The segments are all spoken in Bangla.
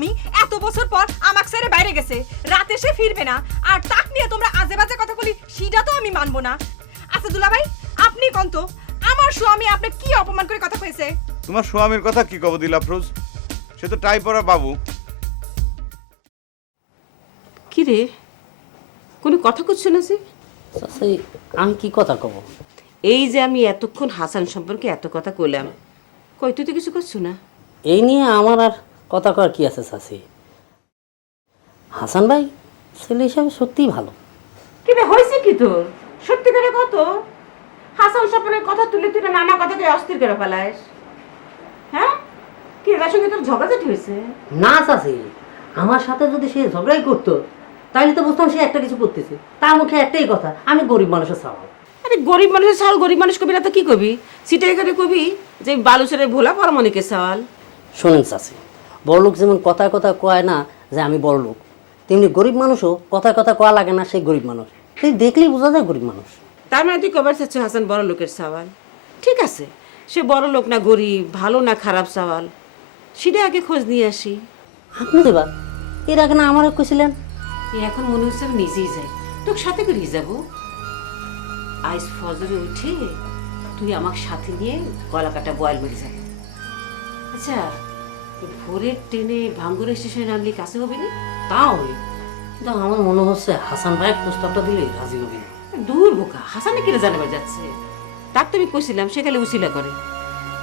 স্বামী এত বছর পর আমাক ছেড়ে বাইরে গেছে। রাতে সে ফিরবে না। আর তাক নিয়ে তোমরা আজে বাজে কথা বলি সেটা তো আমি মানবো না। আচ্ছা দুলাভাই আপনি কন্ত আমার স্বামী আপনি কি অপমান করে কথা কয়েছে তোমার স্বামীর কথা কি কব দিল আফরোজ সে তো টাই পরা বাবু। কি রে? কোনো কথা করছ না যে? আমি কি কথা কব? এই যে আমি এতক্ষণ হাসান সম্পর্কে এত কথা কইলাম কই তুই তো কিছু করছ না? এই নিয়ে আমার আর কথা কর কি আছে চাচি? হাসান ভাই ছেলে হিসাবে সত্যিই ভালো। কি রে হয়েছে কি তোর? সত্যি করে কত? হাসান সম্পর্কে কথা তুলে তুলে নানা কথাকে অস্থির করে ফেলাস হ্যাঁ? কি এর সঙ্গে তোর ঝগড়াঝাটি হয়েছে না চাচি আমার সাথে যদি সে ঝগড়াই করতো তাহলে তো বুঝতাম সে একটা কিছু করতেছে। তার মুখে একটাই কথা আমি গরিব মানুষের স্বভাব আরে গরিব মানুষের চাল গরিব মানুষ কবি না তো কি কবি? সিটাই করে কবি যে বালুচরের ভোলা পরমণিকের চাল শোনেন চাচি বড়লোক যেমন কথায় কথা কয় না যে আমি বড়লোক তেমনি গরিব মানুষও কথায় কথা কয়া লাগে না সেই গরিব মানুষ। তুই দেখলেই বোঝা যায় গরিব মানুষ। তার মানে তুই কবার চাচ্ছ হাসান বড় লোকের সওয়াল? ঠিক আছে সে বড় লোক না গরিব ভালো না খারাপ সওয়াল। সেটা আগে খোঁজ নিয়ে আসি। আপনি দেবা এর আগে না আমারও কইছিলেন? এ এখন মনে হচ্ছে আমি নিজেই যাই। তোকে সাথে করে যাব। আইস ফজরে উঠে তুই আমার সাথে নিয়ে গলা কাটা বয়াল মেরে যাবে আচ্ছা ভোরের ট্রেনে ভাঙ্গুরের স্টেশনে নামলি কাছে হবে না? তাও কিন্তু আমার মনে হচ্ছে হাসান ভাইয়ের প্রস্তাবটা দিলে রাজি হবে না। দূর বোকা, হাসানে কিনে জানাবার যাচ্ছে? তার তো আমি কইছিলাম, সে খালি করে।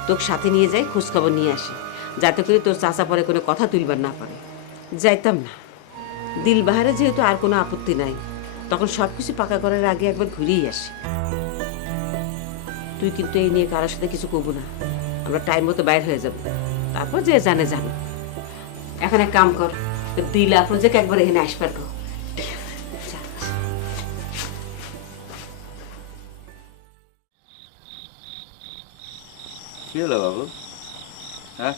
তোকে সাথে নিয়ে যাই, খোঁজখবর নিয়ে আসি। যাতে করে তোর চাচা পরে কোনো কথা তুলবার না পারে। যাইতাম না। দিল বাহারে যেহেতু আর কোনো আপত্তি নাই, তখন সব কিছু পাকা করার আগে একবার ঘুরেই আসি। তুই কিন্তু এই নিয়ে কারোর সাথে কিছু করব না। আমরা টাইম মতো বাইর হয়ে যাব। তারপর যে জানে জানো। এখন এক কাম কর দিল আফরোজাকে একবার এখানে আসবার গো। কি হলো বাবু? হ্যাঁ?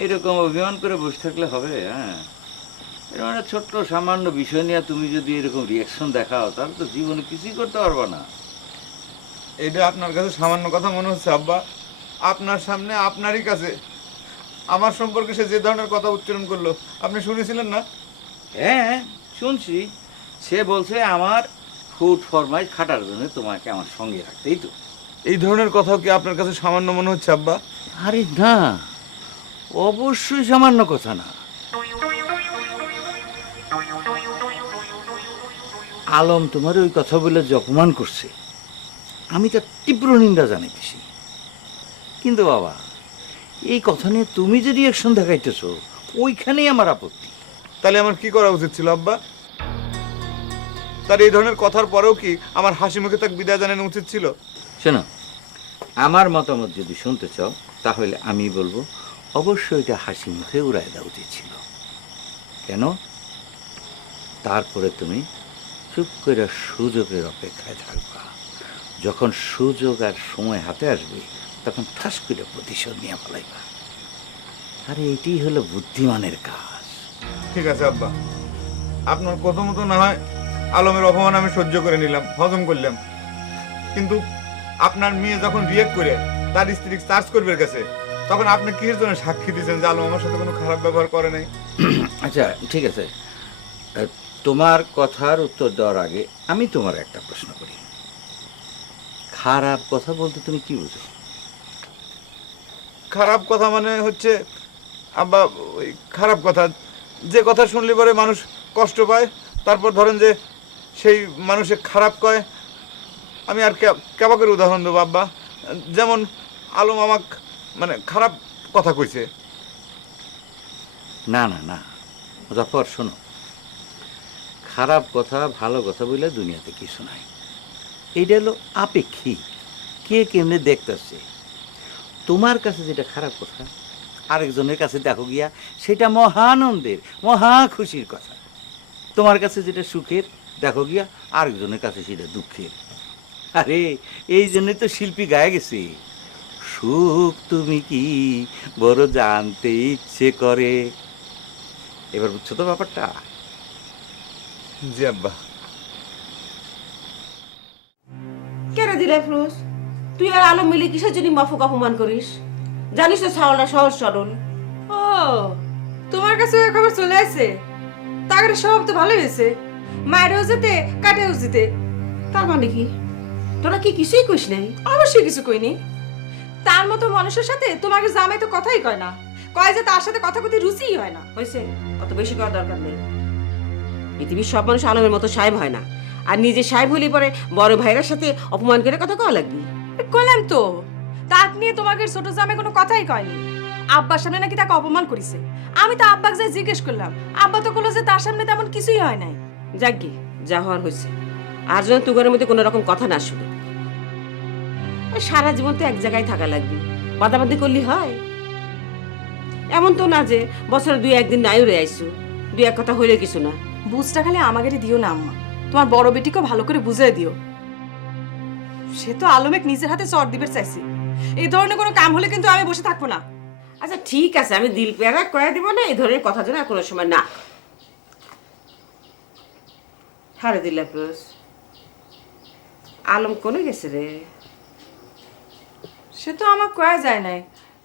এইরকম অভিমান করে বসে থাকলে হবে হ্যাঁ? এরকম একটা ছোট্ট সামান্য বিষয় নিয়ে তুমি যদি এরকম রিয়াকশন দেখাও তাহলে তো জীবনে কিছুই করতে পারবে না। এটা আপনার কাছে সামান্য কথা মনে হচ্ছে আব্বা। আপনার সামনে আপনারই কাছে। আমার সম্পর্কে সে যে ধরনের কথা উচ্চারণ করল আপনি শুনেছিলেন না? হ্যাঁ শুনছি। সে বলছে আমার ফুট ফরমাইজ খাটার জন্য তোমাকে আমার সঙ্গে রাখতেই তো। এই ধরনের কথাও কি আপনার কাছে সামান্য মনে হচ্ছে আব্বা? আরে না অবশ্যই সামান্য কথা না। আলম তোমার ওই কথা বলে অপমান করছে আমি তার তীব্র নিন্দা জানাইতেছি। কিন্তু বাবা এই কথা নিয়ে তুমি যে রিয়াকশন দেখাইতেছো ওইখানেই আমার আপত্তি। তাহলে আমার কি করা উচিত ছিল আব্বা? তার এই ধরনের কথার পরেও কি আমার হাসি মুখে তাকে বিদায় জানানো উচিত ছিল? শোনো আমার মতামত যদি শুনতে চাও তাহলে আমি বলব অবশ্যই এটা হাসি মুখে উড়াই দেওয়া উচিত ছিল। কেন? তারপরে তুমি চুপ করে সুযোগের অপেক্ষায় থাকবা। যখন সুযোগ আর সময় হাতে আসবে তখন ঠাস করে প্রতিশোধ নিয়ে ফেলাইবা আরে এটি হলো বুদ্ধিমানের কাজ। ঠিক আছে আব্বা। আপনার প্রথমত না হয় আলমের অপমান আমি সহ্য করে নিলাম হজম করলাম। কিন্তু আপনার মেয়ে যখন রিয়েক্ট করে তার স্ত্রী সার্চ করবে গেছে তখন আপনি কিসের জন্য সাক্ষী দিয়েছেন যে আলম আমার সাথে কোনো খারাপ ব্যবহার করে নাই? আচ্ছা ঠিক আছে। তোমার কথার উত্তর দেওয়ার আগে আমি তোমার একটা প্রশ্ন করি। খারাপ কথা বলতে তুমি কি বুঝো? খারাপ কথা মানে হচ্ছে, আব্বা, ওই খারাপ কথা। যে কথা শুনলে পরে মানুষ কষ্ট পায়, তারপর ধরেন যে সেই মানুষে খারাপ কয়। আমি আর কেবাকের উদাহরণ দেবো, আব্বা। যেমন আলম আমাক মানে খারাপ কথা কইছে। না না না। মুজাফর শোনো। খারাপ কথা, ভালো কথা বলে দুনিয়াতে কিছু নাই। এইটা হলো আপেক্ষিক। কে কেমনে দেখতেছে? তোমার কাছে যেটা খারাপ কথা আরেকজনের কাছে দেখো গিয়া সেটা মহানন্দের মহা খুশির কথা। তোমার কাছে যেটা সুখের দেখো গিয়া আরেকজনের কাছে সেটা দুঃখের। আরে এই জন্যই তো শিল্পী গায়ে গেছে। সুখ তুমি কি বড় জানতে ইচ্ছে করে? এবার বুঝছ তো ব্যাপারটা? জি আব্বা। কেন দিলে ফ্রুজ তুই আর আলো মিলে কিসের জন্য মাফুক অপমান করিস? জানিস তো ছাওয়ালটা সহজ সরল। ও তোমার কাছে ওই খবর চলে আসে। তাগের সব তো ভালোই হয়েছে। মায়েরও যেতে কাটেও যেতে তার মানে কি? তোরা কি কিছুই কইস নাই? অবশ্যই কিছু কইনি। তার মতো মানুষের সাথে তোমাকে জামাই তো কথাই কয় না। কয় যে তার সাথে কথা কথি রুচিই হয় না। হয়েছে অত বেশি করার দরকার নেই। পৃথিবীর সব মানুষ আলমের মতো সাহেব হয় না। আর নিজে সাহেব হলে পরে বড় ভাইয়ের সাথে অপমান করে কথা কওয়া লাগবে। কইলাম তো তাক নিয়ে তোমাকে ছোট জামে কোনো কথাই কয়নি। আব্বার সামনে নাকি তাকে অপমান করেছে। আমি তো আব্বাকে যাই জিজ্ঞেস করলাম আব্বা তো বলল যে তার সামনে তেমন কিছুই হয় নাই। যাকগে যা হওয়ার হয়েছে আর যেন তুগারের মধ্যে কোনো রকম কথা না শুনে। সারা জীবন তো এক জায়গায় থাকা লাগবে। বাদাবাদি করলি হয়। এমন তো না যে বছরে দুই একদিন নাই উড়ে আইসু। দুই এক কথা হইলে কিছু না। বুঝটা খালি আমাকে দিও না আম্মা। তোমার বড় বেটিকে ভালো করে বুঝিয়ে দিও। সে তো আলমেক নিজের হাতে চট দিবে চাইছে। এই ধরনের কোনো কাম হলে কিন্তু আমি বসে থাকব না। আচ্ছা ঠিক আছে আমি দিল পেয়ারা কয়ে দিব না এই ধরনের কথা যেন কোনো সময় না। হারে দিল আলম কোনে গেছে রে? সে তো আমার কয়া যায় নাই।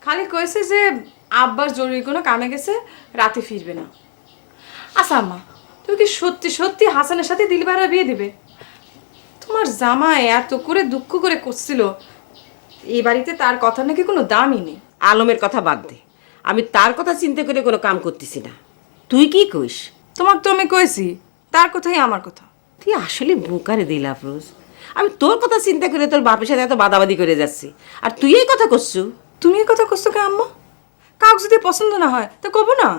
খালি কয়েছে যে আব্বার জরুরি কোনো কামে গেছে রাতে ফিরবে না। আচ্ছা আম্মা তুমি কি সত্যি সত্যি হাসানের সাথে দিলবারা বিয়ে দিবে? তোমার জামাই এত করে দুঃখ করে করছিল। এই বাড়িতে তার কথা নাকি কোনো দামই নেই। আলমের কথা বাদ দে। আমি তার কথা চিন্তা করে কোনো কাম করতেছি না। তুই কি কইস? তোমাকে তো আমি কয়েছি তার কথাই আমার কথা। তুই আসলে বোকারে দিল আফরোজ। আমি তোর কথা চিন্তা করে তোর বাপের সাথে এত বাদাবাদি করে যাচ্ছি। আর তুই এই কথা করছু? তুমি এই কথা করছ কে আম্মা? কাউকে যদি পছন্দ না হয় তো কব না?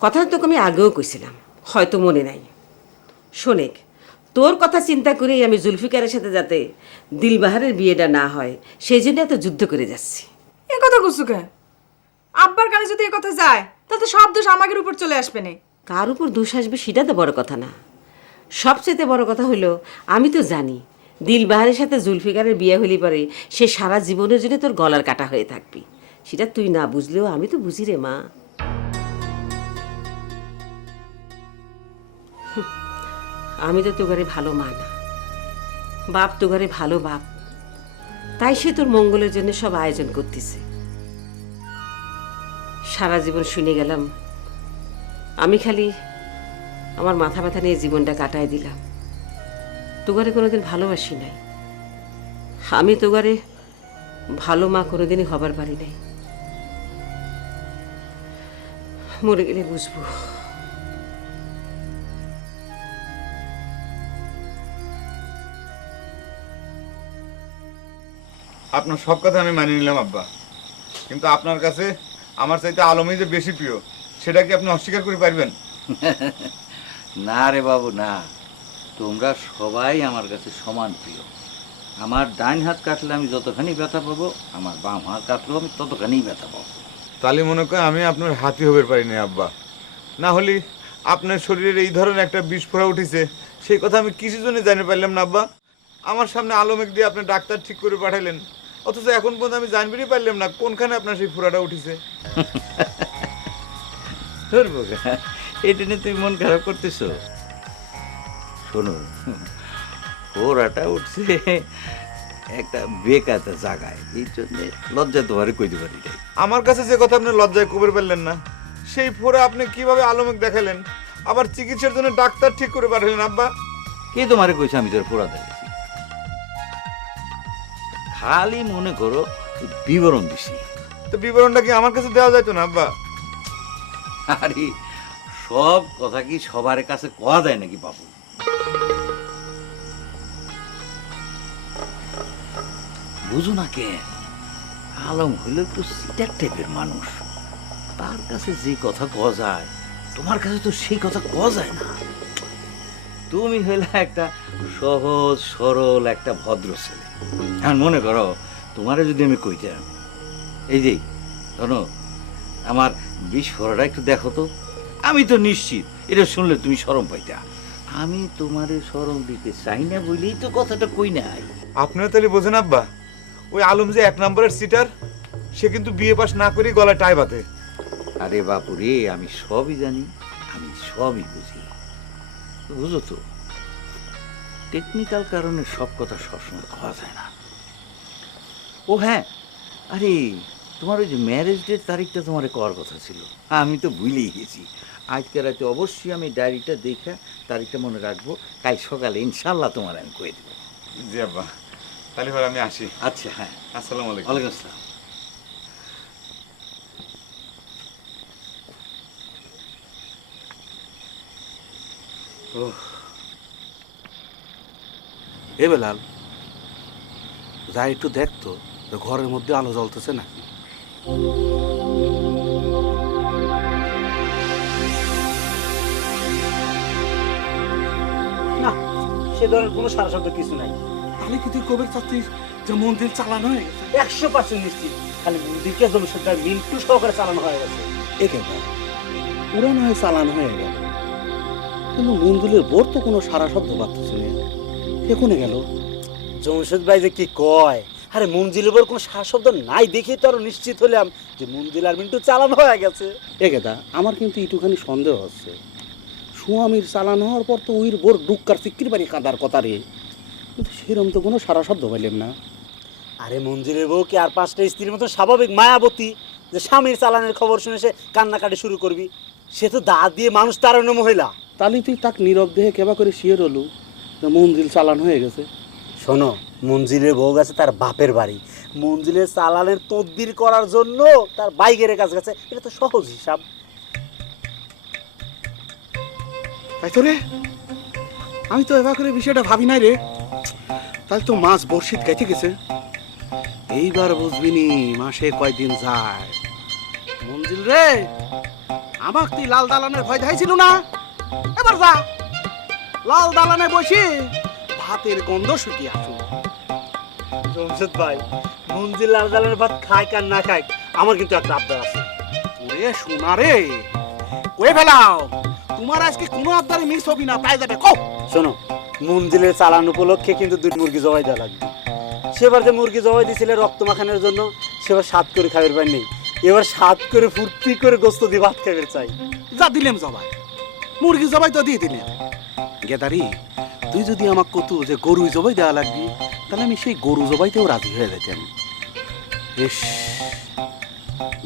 কথাটা তোকে আমি আগেও কইছিলাম হয়তো মনে নাই। শোনেক তোর কথা চিন্তা করেই আমি জুলফিকারের সাথে যাতে দিলবাহারের বিয়েটা না হয় সেই জন্য এত যুদ্ধ করে যাচ্ছি। এ কথা করছ কে আব্বার কানে যদি এ কথা যায় তাহলে তো সব দোষ আমাদের উপর চলে আসবে না। কার উপর দোষ আসবে সেটা তো বড় কথা না। সবচেয়ে বড় কথা হলো আমি তো জানি দিলবাহারের সাথে জুলফিকারের বিয়ে হলি পরে সে সারা জীবনের জন্য তোর গলার কাটা হয়ে থাকবি। সেটা তুই না বুঝলেও আমি তো বুঝি রে মা। আমি তো তোগারে ভালো মা না। বাপ তোগারে ভালো বাপ। তাই সে তোর মঙ্গলের জন্য সব আয়োজন করতেছে। সারা জীবন শুনে গেলাম। আমি খালি আমার মাথা ব্যথা নিয়ে জীবনটা কাটায় দিলাম। তোগারে কোনোদিন ভালোবাসি নাই। আমি তোগারে ভালো মা কোনোদিনই হবার পারি নাই। মরে গেলে বুঝব। আপনার সব কথা আমি মানিয়ে নিলাম আব্বা। কিন্তু আপনার কাছে আমার চাইতে আলমই যে বেশি প্রিয় সেটা কি আপনি অস্বীকার করে পারবেন? না রে বাবু না। তোমরা সবাই আমার কাছে সমান প্রিয়। আমার ডাইন হাত কাটলে আমি যতখানি ব্যথা পাবো আমার বাম হাত কাটলেও আমি ততখানি ব্যথা পাবো। তাহলে মনে করেন আমি আপনার হাতি হতে পারিনি আব্বা। না হলে আপনার শরীরের এই ধরনের একটা বিষ ফোড়া উঠেছে সেই কথা আমি কিছু জন্য জানি পারলাম না আব্বা। আমার সামনে আলমেক দিয়ে আপনি ডাক্তার ঠিক করে পাঠালেন। অথচ এখন পর্যন্ত আমি জানবেই পারলাম না কোনখানে আপনার সেই ফোড়াটা উঠেছে। ধরবো এটা নিয়ে তুমি মন খারাপ করতেছ? শোনো ওরাটা উঠছে একটা বেকাতা জায়গায় এই জন্য লজ্জা তোমারে কইতে পারি নাই। আমার কাছে যে কথা আপনি লজ্জায় কবে পারলেন না সেই ফোড়া আপনি কীভাবে আলমেক দেখালেন? আবার চিকিৎসার জন্য ডাক্তার ঠিক করে পাঠালেন আব্বা। কে তোমারে কইছে আমি তোর পোড়া দেখেছি খালি মনে করো বিবরণ দিছি। তো বিবরণটা কি আমার কাছে দেওয়া যাইতো না আব্বা? আরে সব কথা কি সবার কাছে কোয়া যায় নাকি বাবু? বুঝো না কে আলম হইল একটু সিটার টাইপের মানুষ। তার কাছে যে কথা কোয়া যায় তোমার কাছে তো সেই কথা কোয়া যায় না। তুমি হইলে একটা সহজ সরল একটা ভদ্র ছেলে আর মনে করো তোমারে যদি আমি কইতাম এই যে শোনো আমার বিস্ফোরণটা একটু দেখো তো। আমি তো নিশ্চিত এটা শুনলে তুমি সরম পাইতা। আমি তোমারে সরম দিতে চাই না বলেই তো কথাটা কই নাই। আপনিও তাহলে বোঝেন আব্বা ওই আলম যে এক নম্বরের সিটার সে কিন্তু বিয়ে পাস না করেই গলায় টাই বাঁধে। আরে বাপুরে আমি সবই জানি আমি সবই বুঝি। বুঝো তো টেকনিক্যাল কারণে সব কথা সবসময় খাওয়া যায় না। ও হ্যাঁ আরে তোমার ওই যে ম্যারেজ ডেট তারিখটা তোমার করার কথা ছিল। আমি তো ভুলেই গেছি। আজকে রাতে অবশ্যই আমি ডায়েরিটা দেখে তারিখটা মনে রাখব। কাল সকালে ইনশাল্লাহ তোমার আমি কয়ে দেবো। জি আব্বা তাহলে এবার আমি আসি। আচ্ছা হ্যাঁ। আসসালামু আলাইকুম। ওয়ালাইকুম আসসালাম। এ বেলাল যা একটু দেখতো ঘরের মধ্যে আলো জ্বলতেছে নাকি? না সে ধরনের কোনো সারা শব্দ কিছু নাই। তাহলে কি তুই কবে চাচ্ছিস যে মন্দির চালানো হয়ে গেছে? একশো পার্সেন্ট নিশ্চিত। খালি মন্দিরকে জমশেদটা মিন্টু সহকারে চালানো হয়ে গেছে। একে ওরা না হয় চালানো হয়ে গেল। কিন্তু মন্দিরের বোর তো কোনো সারা শব্দ পাচ্ছি না সে কোনে গেল? জমশেদ ভাই যে কি কয়? আরে মঞ্জিলের উপর কোনো সার শব্দ নাই দেখি তো আরও নিশ্চিত হলাম যে মঞ্জিল আর মিন্টু চালানো হয়ে গেছে। একেদা আমার কিন্তু একটুখানি সন্দেহ হচ্ছে। সুয়ামীর চালানো হওয়ার পর তো ওইর বোর ডুক্কার চিক্কির বাড়ি কাঁদার কথা রে। কিন্তু সেরম তো কোনো সারা শব্দ পাইলাম না। আরে মঞ্জিলের বউ কি আর পাঁচটা স্ত্রীর মতো স্বাভাবিক মায়াবতী? যে স্বামীর চালানের খবর শুনে সে কান্নাকাটি শুরু করবি। সে তো দাঁত দিয়ে মানুষ তাড়ানো মহিলা। তাহলে তুই তাক নীরব দেহে কেবা করে শিয়ে হলু যে চালান হয়ে গেছে। শোনো মঞ্জিলের বউ গেছে তার বাপের বাড়ি। মঞ্জিলের চালানের তদবির করার জন্য তার বাইকের কাছে গেছে। এটা তো সহজ হিসাব। তাই তো রে? আমি তো এবার করে বিষয়টা ভাবি নাই রে। তাহলে তো মাছ বর্ষিত গেছে গেছে। এইবার বুঝবি নি মাসে কয়দিন যায়। মঞ্জিল রে আমাক তুই লাল দালানের ভয় দেখাইছিল না? এবার যা। লাল দালানে বসে ভাতের গন্ধ শুকিয়ে আসুন জমশেদ ভাই মঞ্জিল লাল দালানের ভাত খায় কার না খায় আমার কিন্তু একটা আবদার আছে। ওরে সোনা রে ফেলাও? তোমার আজকে কোনো আবদারে মিস হবি না তাই যাবে কো শোনো মঞ্জিলের চালান উপলক্ষে কিন্তু দুই মুরগি জবাই দেওয়া লাগবে। সেবার যে মুরগি জবাই দিয়েছিলে রক্ত মাখানোর জন্য সেবার সাত করে খাবার পাই নেই এবার সাত করে ফুর্তি করে গোস্ত দিয়ে ভাত খাবার চাই। যা দিলাম জবাই। মুরগি জবাই তো দিয়ে দিলাম গেদারি তুই যদি আমাক কতু যে গরু জবাই দেওয়া লাগবি তাহলে আমি সেই গরু জবাইতেও রাজি হয়ে যেতাম ইস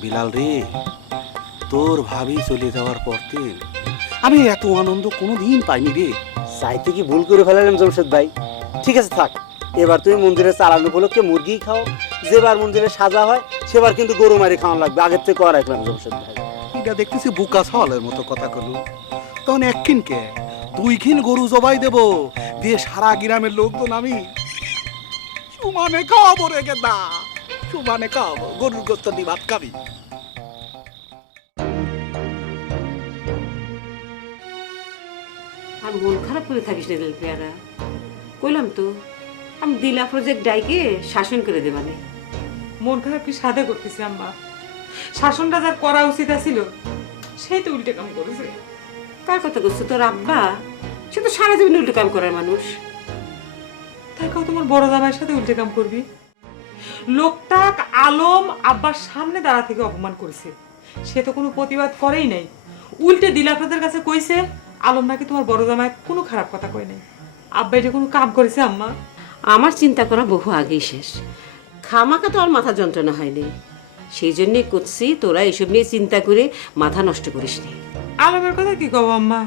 বিলাল রে তোর ভাবি চলে যাওয়ার পর আমি এত আনন্দ কোনোদিন পাইনি রে। চাইতে কি ভুল করে ফেলালাম জমশেদ ভাই? ঠিক আছে থাক। এবার তুমি মন্দিরে চালান উপলক্ষে মুরগি খাও। যেবার মন্দিরে সাজা হয় সেবার কিন্তু গরু মারি খাওয়ানো লাগবে। আগের থেকে করা রাখলাম জমশেদ ভাই। এটা দেখতেছি বুকা সওয়ালের মতো কথা কলু। তখন একখিন কে দুইখিন গরু জবাই দেব দিয়ে সারা গ্রামের লোকজন আমি সুমানে খাওয়াবো রে গেদা সুমানে খাওয়াবো গরুর গোস্ত দিয়ে ভাত খাবি। আর মন খারাপ করে থাকিস না পেয়ারা। কইলাম তো আমি দিলা প্রজেক্ট ডাইকে শাসন করে দেবানে মন। খারাপ কি সাদে করতেছি আম্মা? শাসনটা যার করা উচিত আছিল সেই তো উল্টে কাম করেছে। কার কথা করছ তোর আব্বা, সে তো সারা জীবন উল্টো কাম করার মানুষ। তাই কাউ তোমার বড় জামাইয়ের সাথে উল্টে কাম করবি? লোকটা আলম আব্বার সামনে দাঁড়া থেকে অপমান করেছে। সে তো কোনো প্রতিবাদ করেই নাই। উল্টে দিলাফাদের কাছে কইছে, আলম নাকি তোমার বড় জামাই কোনো খারাপ কথা কয় নাই। আব্বা এটা কোনো কাম করেছে, আম্মা? আমার চিন্তা করা বহু আগেই শেষ। খামাকা তো আর মাথা যন্ত্রণা হয়নি। সেই জন্যই করছি তোরা এসব নিয়ে চিন্তা করে মাথা নষ্ট করিস নি। আলমের কথা কি কব আম্মা?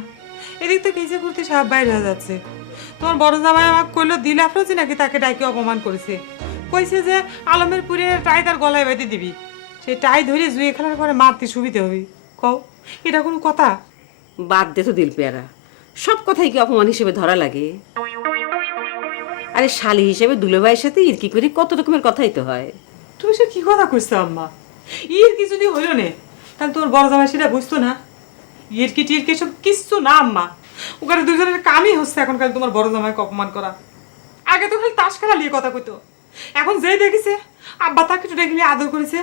এদিক থেকে কেসে করতে সাহেব বাইরে হয়ে যাচ্ছে। তোমার বড় জামাই আমাকে কইলো দিলাফরাজি নাকি তাকে ডাকে অপমান করেছে? কইছে যে আলমের পুরে টাই তার গলায় বেঁধে দিবি। সেই টাই ধরে জুয়ে খেলার পরে মারতে সুবিধে হবি। কও এটা কোনো কথা? বাদ দে তো দিল পেয়ারা। সব কথাই কি অপমান হিসেবে ধরা লাগে? আরে শালি হিসেবে দুলোভাইয়ের সাথে ইরকি করে কত রকমের কথাই তো হয়। তুমি সে কি কথা কইছো আম্মা? ইর কি যদি হইল নে তাহলে তোমার বড় জামাই সেটা বুঝতো না। ইর কি টির কি সব কিচ্ছু না আম্মা। ওখানে দুজনের কামই হচ্ছে এখন খালি তোমার বড় জামাইকে অপমান করা। আগে তো খালি তাস খেলা নিয়ে কথা কইতো। এখন যেই দেখেছে আব্বা তাকে একটু ডেকে নিয়ে আদর করেছে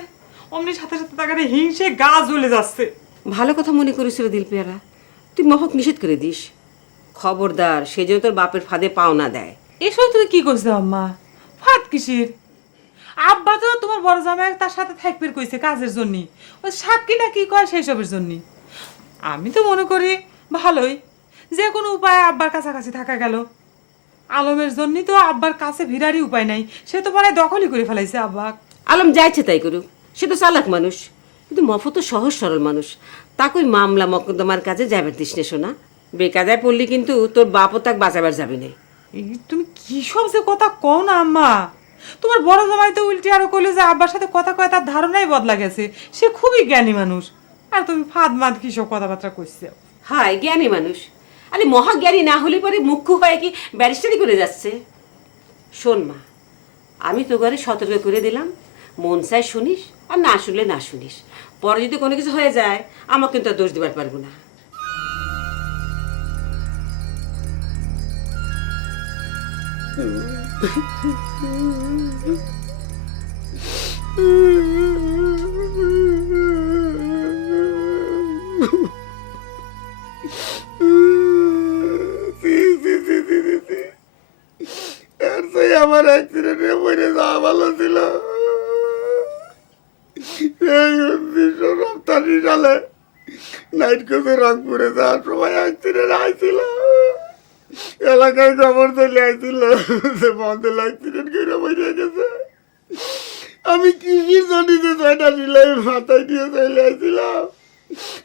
অমনি সাথে সাথে তাকে হিংসে গা জ্বলে যাচ্ছে। ভালো কথা মনে করেছিল দিল পেয়ারা তুই মহক নিষেধ করে দিস। খবরদার সে যেন তোর বাপের ফাঁদে পাও না দেয়। এসব তুমি কি করছ আম্মা? ফাত কিসির? আব্বা তো তোমার বড় জামাই তার সাথে থাকবে কইছে কাজের জন্য। ওই সাক্ষীটা কি না কি কয় সেই সবের জন্য? আমি তো মনে করি ভালোই। যে কোনো উপায়ে আব্বার কাছাকাছি থাকা গেল। আলমের জন্যই তো আব্বার কাছে ভিড়ারই উপায় নাই। সে তো মানে দখলই করে ফেলাইছে আব্বা আলম যাইছে তাই করুক। সে তো চালাক মানুষ কিন্তু মফত তো সহজ সরল মানুষ। তাকে মামলা মকদ্দমার কাজে যাবে দিস নে শোনা? বেকাদায় পড়লি কিন্তু তোর বাপও তাক বাঁচাবার যাবে না তুমি কি সব যে কথা কও না আম্মা? তোমার বড় জামাই তো উল্টে আরও কইলে যে আব্বার সাথে কথা কয় তার ধারণাই বদলা গেছে। সে খুবই জ্ঞানী মানুষ। আর তুমি ফাঁদ মাদ কি সব কথাবার্তা কইছো হয় জ্ঞানী মানুষ। আরে মহাজ্ঞানী না হলে পরে মুখ্য হয়ে কি ব্যারিস্টারি করে যাচ্ছে? শোন মা আমি তো ঘরে সতর্ক করে দিলাম। মন চাই শুনিস আর না শুনলে না শুনিস। পরে যদি কোনো কিছু হয়ে যায় আমাকে কিন্তু আর দোষ দিবার পারব না। এর নাইট রংপুরে যাওয়ার সময় অ্যাক্সিডেন্ট আইছিল এলাকায় খবর চলে আইছিল যে বন্ধের অ্যাক্সিডেন্ট করে মরে গেছে। আমি কৃষির জনিতে ছয়টা সিলাই মাথায় দিয়ে চলে আইছিলাম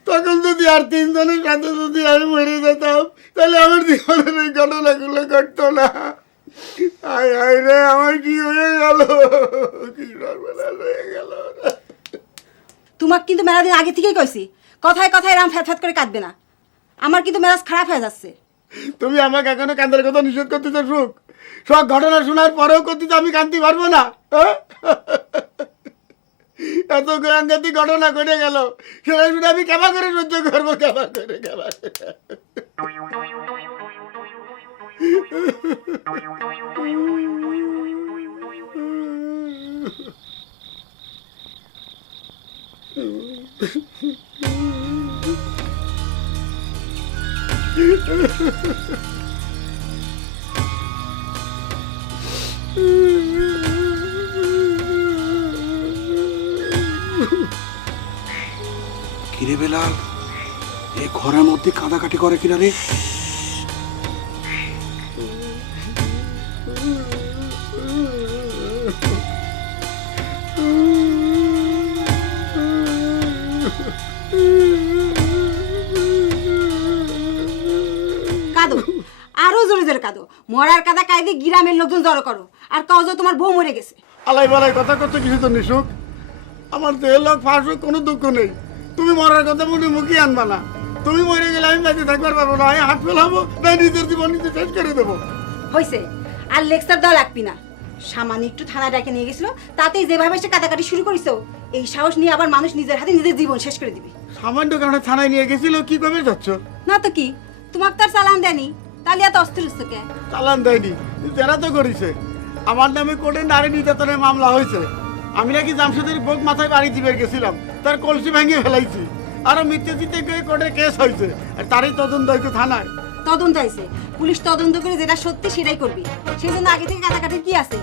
তখন যদি আর তিনজনের সাথে যদি আমি মরে যেতাম, তাহলে আমার জীবনের এই ঘটনাগুলো ঘটতো না। আয় আয় রে, আমার কি হয়ে গেল? কি সর্বনাশ হয়ে গেল? তোমাকে কিন্তু মেলা দিন আগে থেকেই কইছি কথায় কথায় রাম ফ্যাট ফ্যাট করে কাঁদবে না। আমার কিন্তু মেজাজ খারাপ হয়ে যাচ্ছে। তুমি আমাকে এখনও কান্দার কথা নিষেধ করতেছো, সুখ? সব ঘটনা শোনার পরেও করতে আমি কাঁদতে পারব না? এত সাংঘাতিক ঘটনা ঘটে গেল। সেটা শুনে আমি কেমা করে সহ্য করব কেমা করে কেমা করে। কিরে বেলাল এই ঘরের মধ্যে কাঁদাকাটি করে কিনা রে? মরার কাদা কায়দে গ্রামের লোকজন জড়ো করো। আর যে তোমার বউ মরে গেছে। আলাই বালাই কথা করতে কিছু তো নিশুক আমার দেহ লোক ফাঁস কোনো দুঃখ নেই। তুমি মরার কথা মনে মুখে আনবা না। তুমি মরে গেলে আমি বেঁচে থাকবার পারব না। আমি হাত ফেলাবো না নিজের জীবন নিজে শেষ করে দেবো। হয়েছে আর লেকচার দেওয়া লাগবি না। সামান্য একটু থানা ডাকে নিয়ে গেছিল। তাতেই যেভাবে সে কাটাকাটি শুরু করিছো এই সাহস নিয়ে আবার মানুষ নিজের হাতে নিজের জীবন শেষ করে দিবে। সামান্য কারণে থানায় নিয়ে গেছিল কি কবে যাচ্ছ না তো কি? তোমার তার চালান দেয়নি। তাহলে এত অস্থির হচ্ছে কে? চালান দেয়নি যারা তো করেছে। আমার নামে কোর্টে নারী নির্যাতনের মামলা হয়েছে। আমি নাকি জামশেদের বোক মাথায় বাড়ি দিবে গেছিলাম তার কলসি ভেঙে ফেলাইছি। আরও মিথ্যে জিতে গিয়ে কোর্টে কেস হয়েছে আর তারই তদন্ত হয়েছে থানায়। তদন্ত হয়েছে। পুলিশ তদন্ত করে যেটা সত্যি সেটাই করবি। সেই জন্য আগে থেকে কাটাকাটির কি আছে?